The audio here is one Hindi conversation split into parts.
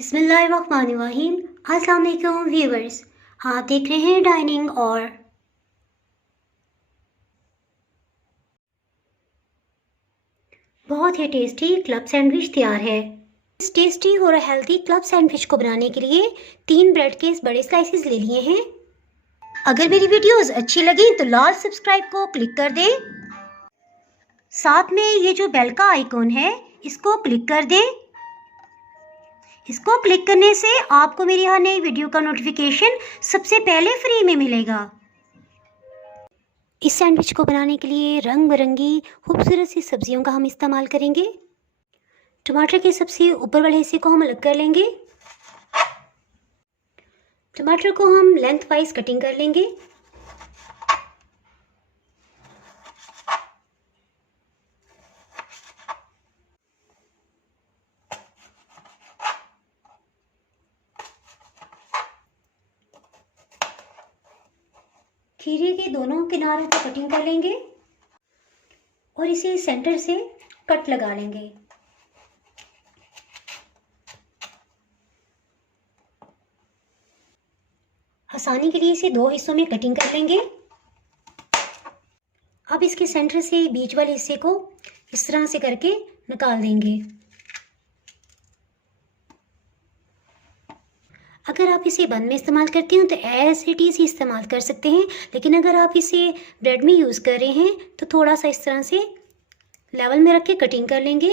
बिस्मिल्लाहिर्रहमानिर्रहीम। अस्सलाम वालेकुम व्यूवर्स, आप देख रहे हैं डाइनिंग और बहुत ही टेस्टी क्लब सैंडविच तैयार है। इस टेस्टी और हेल्दी क्लब सैंडविच को बनाने के लिए 3 ब्रेड के इस बड़े स्लाइसेस ले लिए हैं। अगर मेरी वीडियोस अच्छी लगी तो लाल सब्सक्राइब को क्लिक कर दें। साथ में ये जो बेल का आइकॉन है इसको क्लिक कर दें। इसको क्लिक करने से आपको मेरी हर नई वीडियो का नोटिफिकेशन सबसे पहले फ्री में मिलेगा। इस सैंडविच को बनाने के लिए रंग बिरंगी खूबसूरत सी सब्जियों का हम इस्तेमाल करेंगे। टमाटर के सबसे ऊपर वाले हिस्से को हम अलग कर लेंगे। टमाटर को हम लेंथ वाइज कटिंग कर लेंगे। खीरे के दोनों किनारों को कटिंग कर लेंगे और इसे सेंटर से कट लगा लेंगे। आसानी के लिए इसे 2 हिस्सों में कटिंग कर लेंगे। अब इसके सेंटर से बीच वाले हिस्से को इस तरह से करके निकाल देंगे। अगर आप इसे बन में इस्तेमाल करते हो तो एज इट इज़ ही इस्तेमाल कर सकते हैं, लेकिन अगर आप इसे ब्रेड में यूज़ कर रहे हैं तो थोड़ा सा इस तरह से लेवल में रख के कटिंग कर लेंगे।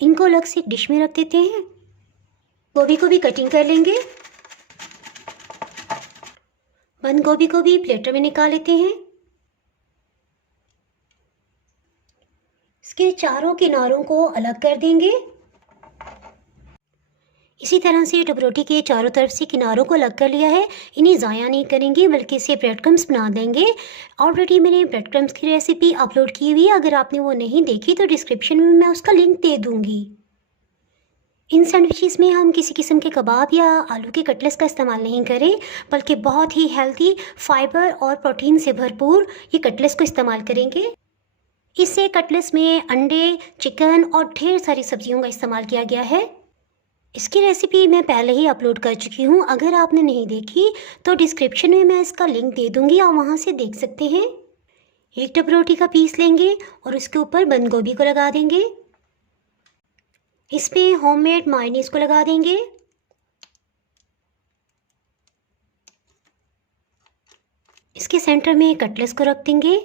इनको अलग से एक डिश में रख देते हैं। गोभी को भी कटिंग कर लेंगे। बंद गोभी को भी प्लेटर में निकाल लेते हैं। इसके चारों किनारों को अलग कर देंगे। इसी तरह से डबरोटी के चारों तरफ से किनारों को अलग कर लिया है। इन्हें ज़ाया नहीं करेंगे बल्कि इसे ब्रेड क्रम्स बना देंगे। ऑलरेडी मैंने ब्रेड क्रम्स की रेसिपी अपलोड की हुई है, अगर आपने वो नहीं देखी तो डिस्क्रिप्शन में मैं उसका लिंक दे दूँगी। इन सैंडविचेस में हम किसी किस्म के कबाब या आलू के कटलेट्स का इस्तेमाल नहीं करें, बल्कि बहुत ही हेल्दी, फाइबर और प्रोटीन से भरपूर ये कटलेट्स को इस्तेमाल करेंगे। इससे कटलेट्स में अंडे, चिकन और ढेर सारी सब्जियों का इस्तेमाल किया गया है। इसकी रेसिपी मैं पहले ही अपलोड कर चुकी हूँ, अगर आपने नहीं देखी तो डिस्क्रिप्शन में मैं इसका लिंक दे दूँगी, आप वहाँ से देख सकते हैं। एक टब रोटी का पीस लेंगे और उसके ऊपर बंद गोभी को लगा देंगे। इस पे होममेड मायोनीज को लगा देंगे। इसके सेंटर में कटलेट्स को रख देंगे।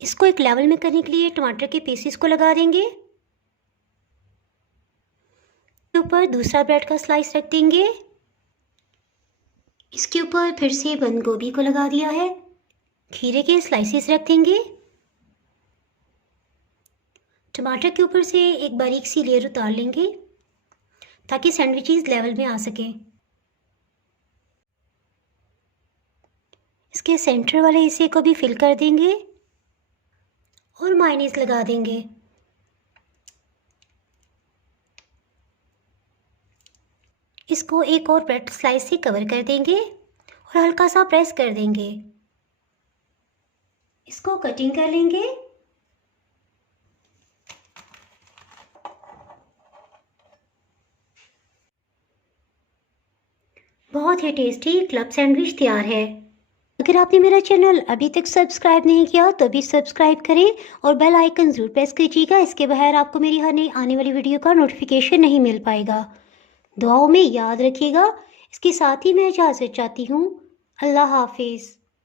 इसको एक लेवल में करने के लिए टमाटर के पीसेस को लगा देंगे। ऊपर दूसरा ब्रेड का स्लाइस रख देंगे। इसके ऊपर फिर से बंद गोभी को लगा दिया है। खीरे के स्लाइसेस रख देंगे। टमाटर के ऊपर से एक बारीक सी लेयर उतार लेंगे ताकि सैंडविचेस लेवल में आ सके। इसके सेंटर वाले हिस्से को भी फिल कर देंगे और मायोनीज लगा देंगे। इसको एक और ब्रेड स्लाइस से कवर कर देंगे और हल्का सा प्रेस कर देंगे। इसको कटिंग कर लेंगे। बहुत ही टेस्टी क्लब सैंडविच तैयार है। अगर आपने मेरा चैनल अभी तक सब्सक्राइब नहीं किया तो अभी सब्सक्राइब करें और बेल आइकन ज़रूर प्रेस कीजिएगा। इसके बगैर आपको मेरी हर नई आने वाली वीडियो का नोटिफिकेशन नहीं मिल पाएगा। दुआओं में याद रखिएगा। इसके साथ ही मैं इजाज़त चाहती हूँ। अल्लाह हाफिज़।